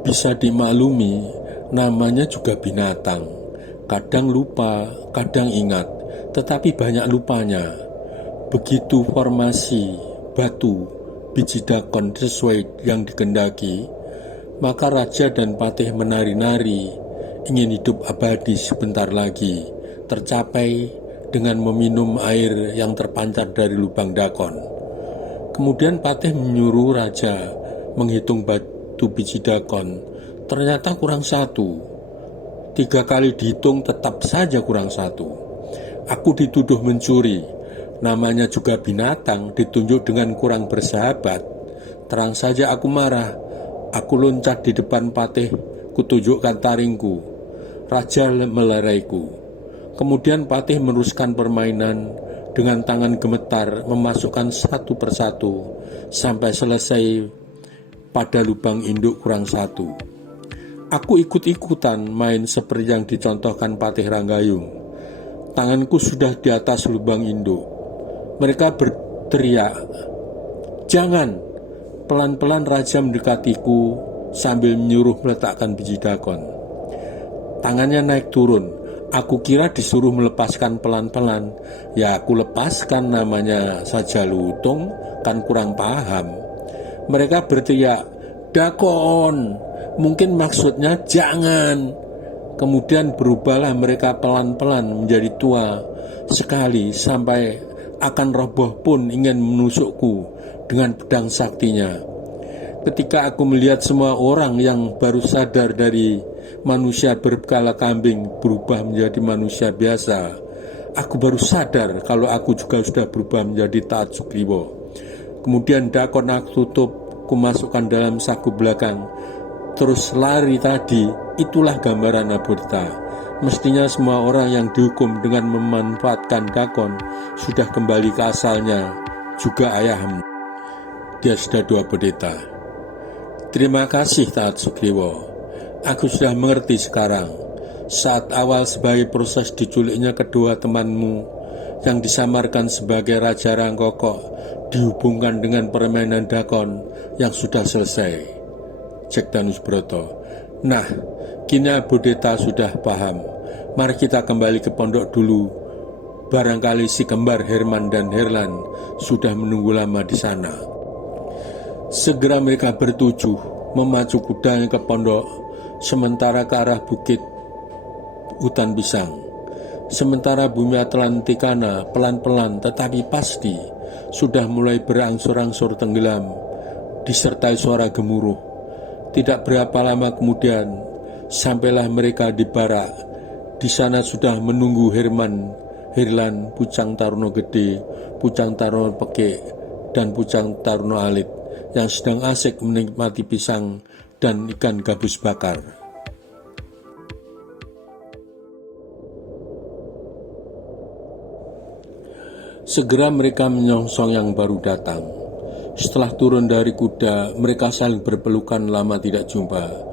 Bisa dimaklumi, namanya juga binatang. Kadang lupa, kadang ingat, tetapi banyak lupanya. Begitu formasi batu biji dakon sesuai yang dikehendaki, maka raja dan patih menari-nari, ingin hidup abadi sebentar lagi, tercapai dengan meminum air yang terpancar dari lubang dakon. Kemudian patih menyuruh raja menghitung batu biji dakon. Ternyata kurang satu. 3 kali dihitung tetap saja kurang satu. Aku dituduh mencuri. Namanya juga binatang, ditunjuk dengan kurang bersahabat. Terang saja aku marah. Aku loncat di depan patih, kutunjukkan taringku. Raja meleraiku. Kemudian patih meneruskan permainan dengan tangan gemetar, memasukkan satu persatu sampai selesai pada lubang induk kurang satu. Aku ikut-ikutan main seperti yang dicontohkan Patih Ranggayung. Tanganku sudah di atas lubang induk. Mereka berteriak, "Jangan!" Pelan-pelan raja mendekatiku sambil menyuruh meletakkan biji dakon. Tangannya naik turun. Aku kira disuruh melepaskan pelan-pelan. Ya aku lepaskan, namanya saja lutung, kan kurang paham. Mereka berteriak, "Dakon!" Mungkin maksudnya jangan. Kemudian berubahlah mereka pelan-pelan menjadi tua sekali sampai akan roboh pun ingin menusukku dengan pedang saktinya. Ketika aku melihat semua orang yang baru sadar dari manusia berkepala kambing berubah menjadi manusia biasa, aku baru sadar kalau aku juga sudah berubah menjadi Taat Sugriwo. Kemudian dakon aku tutup, ku masukkan dalam saku belakang, terus lari tadi. Itulah gambaran Abodita. Mestinya semua orang yang dihukum dengan memanfaatkan dakon sudah kembali ke asalnya, juga ayahmu. Dia sudah 2 Abodita. Terima kasih Taat Sugriwo. Aku sudah mengerti sekarang. Saat awal sebagai proses diculiknya kedua temanmu yang disamarkan sebagai Raja Rangkoko dihubungkan dengan permainan dakon yang sudah selesai. Jack Danusbroto. Nah, kini Abodita sudah paham. Mari kita kembali ke pondok dulu. Barangkali si kembar Herman dan Herlan sudah menunggu lama di sana. Segera mereka bertujuh memacu kudanya ke pondok, sementara ke arah bukit hutan pisang. Sementara bumi Atlantikana pelan-pelan tetapi pasti sudah mulai berangsur-angsur tenggelam, disertai suara gemuruh. Tidak berapa lama kemudian, sampailah mereka di barak. Di sana sudah menunggu Herman, Herlan, Pucang Taruna Gede, Pucang Taruna Pekik, dan Pucang Taruna Alit yang sedang asik menikmati pisang dan ikan gabus bakar. Segera mereka menyongsong yang baru datang. Setelah turun dari kuda, mereka saling berpelukan lama tidak jumpa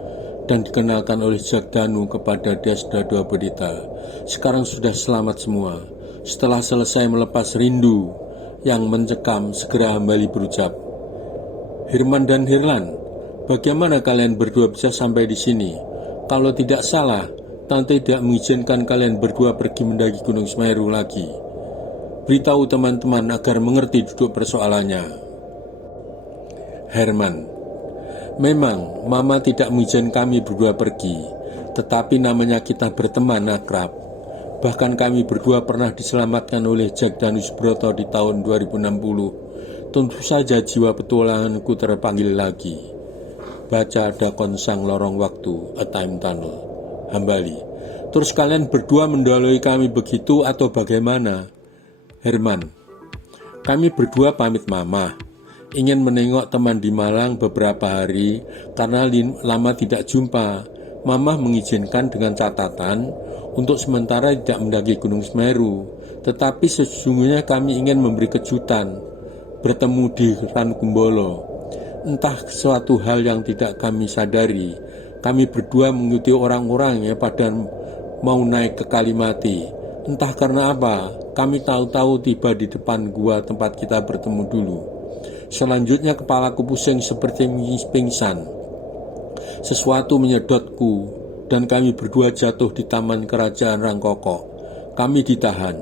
dan dikenalkan oleh Jack Danu kepada Desda 2 Abodita. Sekarang sudah selamat semua. Setelah selesai melepas rindu yang mencekam, segera Hambali berucap, "Herman dan Herlan, bagaimana kalian berdua bisa sampai di sini? Kalau tidak salah, Tante tidak mengizinkan kalian berdua pergi mendaki Gunung Semeru lagi. Beritahu teman-teman agar mengerti duduk persoalannya." Herman. Memang Mama tidak mengizinkan kami berdua pergi, tetapi namanya kita berteman akrab. Bahkan kami berdua pernah diselamatkan oleh Jack Danusbroto di tahun 2060. Tentu saja jiwa petualanganku terpanggil lagi. Baca Dakon Sang Lorong Waktu, A Time Tunnel. Hambali. Terus kalian berdua mendalui kami begitu atau bagaimana? Herman. Kami berdua pamit Mama. Ingin menengok teman di Malang beberapa hari karena lama tidak jumpa. Mama mengizinkan dengan catatan untuk sementara tidak mendaki Gunung Semeru. Tetapi sesungguhnya kami ingin memberi kejutan, bertemu di Rankumbolo. Entah suatu hal yang tidak kami sadari, kami berdua mengikuti orang-orang yang pada mau naik ke Kalimati. Entah karena apa, kami tahu-tahu tiba di depan gua tempat kita bertemu dulu. Selanjutnya kepalaku pusing seperti pingsan. Sesuatu menyedotku, dan kami berdua jatuh di taman kerajaan Rangkoko. Kami ditahan.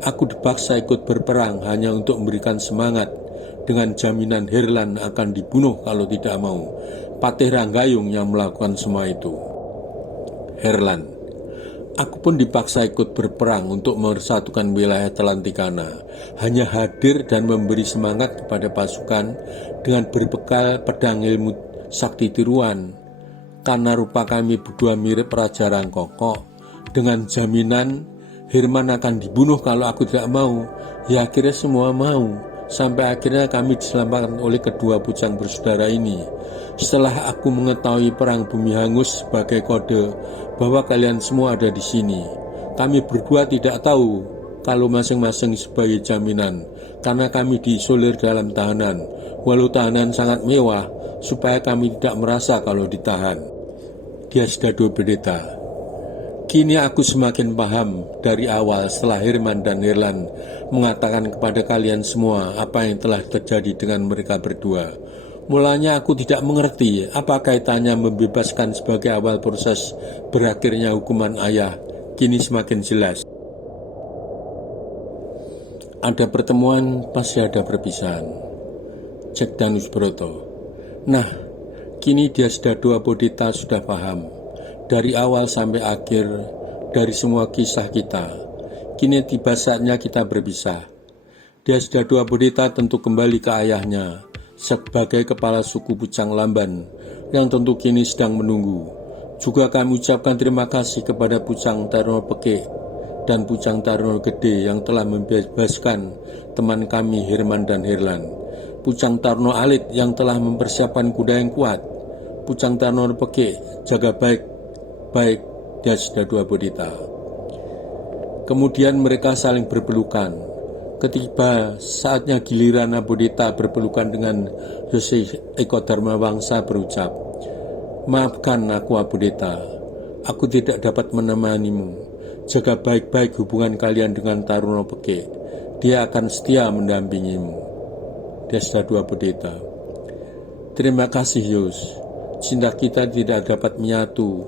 Aku dipaksa ikut berperang hanya untuk memberikan semangat, dengan jaminan Herlan akan dibunuh kalau tidak mau. Patih Ranggayung yang melakukan semua itu. Herlan: aku pun dipaksa ikut berperang untuk mempersatukan wilayah Telantikana, hanya hadir dan memberi semangat kepada pasukan dengan berbekal pedang ilmu sakti tiruan. Karena rupa kami berdua mirip Raja Rangkoko, dengan jaminan Herman akan dibunuh kalau aku tidak mau. Ya akhirnya semua mau, sampai akhirnya kami diselamatkan oleh kedua bujang bersaudara ini. Setelah aku mengetahui perang bumi hangus sebagai kode bahwa kalian semua ada di sini, kami berdua tidak tahu kalau masing-masing sebagai jaminan, karena kami diisolir dalam tahanan, walau tahanan sangat mewah, supaya kami tidak merasa kalau ditahan. Dyasdado berkata, kini aku semakin paham dari awal setelah Herman dan Herlan mengatakan kepada kalian semua apa yang telah terjadi dengan mereka berdua. Mulanya aku tidak mengerti apa kaitannya membebaskan sebagai awal proses berakhirnya hukuman ayah. Kini semakin jelas. Ada pertemuan, pasti ada perpisahan. Jack Danus Broto. Nah, kini Dyasdado Abodita sudah paham. Dari awal sampai akhir, dari semua kisah kita, kini tiba saatnya kita berpisah. Dyasdado Abodita tentu kembali ke ayahnya sebagai kepala suku Pucang Lamban yang tentu kini sedang menunggu. Juga kami ucapkan terima kasih kepada Pucang Tarno Pekik dan Pucang Tarno Gede yang telah membebaskan teman kami Herman dan Herlan. Pucang Tarno Alit yang telah mempersiapkan kuda yang kuat. Pucang Tarno Pekik, jaga baik Dyasdado Abodita. Kemudian mereka saling berpelukan. Ketika saatnya giliran Abodita berpelukan dengan Yose Eko Dharmawangsa berucap, maafkan aku Abodita, aku tidak dapat menemanimu. Jaga baik-baik hubungan kalian dengan Tarno Pekik, dia akan setia mendampingimu. Dyasdado Abodita. Terima kasih Yos, cinta kita tidak dapat menyatu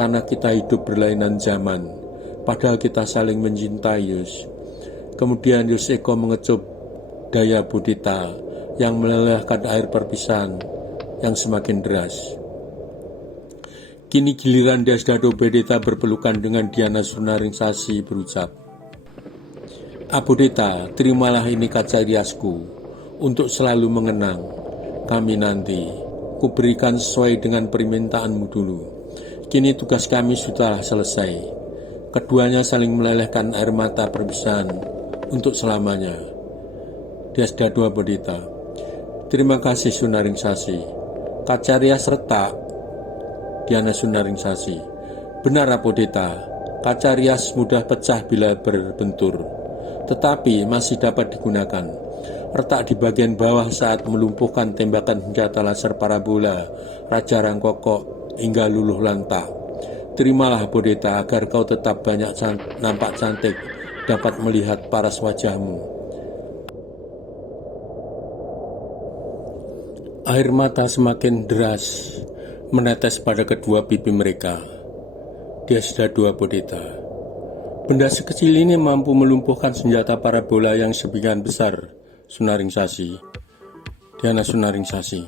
karena kita hidup berlainan zaman, padahal kita saling mencintai Yos. Kemudian Yos Eko mengecup daya Abodita yang melelehkan air perpisahan yang semakin deras. Kini giliran Dyasdado Abodita berpelukan dengan Diana Sunaringsasi berucap, Abodita, terimalah ini kaca riasku untuk selalu mengenang kami nanti. Kuberikan sesuai dengan permintaanmu dulu. Kini tugas kami sudah selesai. Keduanya saling melelehkan air mata perpisahan untuk selamanya. Dyasdado Abodita. Terima kasih Sunaringsasi. Kaca rias retak. Diana Sunaringsasi. Benar Abodita, kaca rias mudah pecah bila berbentur, tetapi masih dapat digunakan. Retak di bagian bawah saat melumpuhkan tembakan senjata laser parabola Raja Rangkoko hingga luluh lantak. Terimalah Abodita agar kau tetap nampak cantik, dapat melihat paras wajahmu. Air mata semakin deras menetes pada kedua pipi mereka. Dyasdado Abodita. Benda sekecil ini mampu melumpuhkan senjata parabola yang sebagian besar. Sunaringsasi. Diana Sunaringsasi.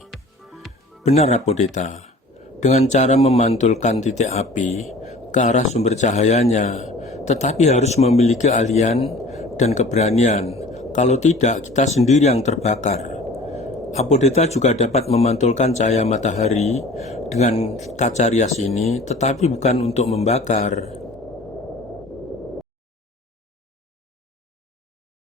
Benar Abodita. Dengan cara memantulkan titik api ke arah sumber cahayanya, tetapi harus memiliki keahlian dan keberanian. Kalau tidak, kita sendiri yang terbakar. Abodita juga dapat memantulkan cahaya matahari dengan kaca rias ini, tetapi bukan untuk membakar.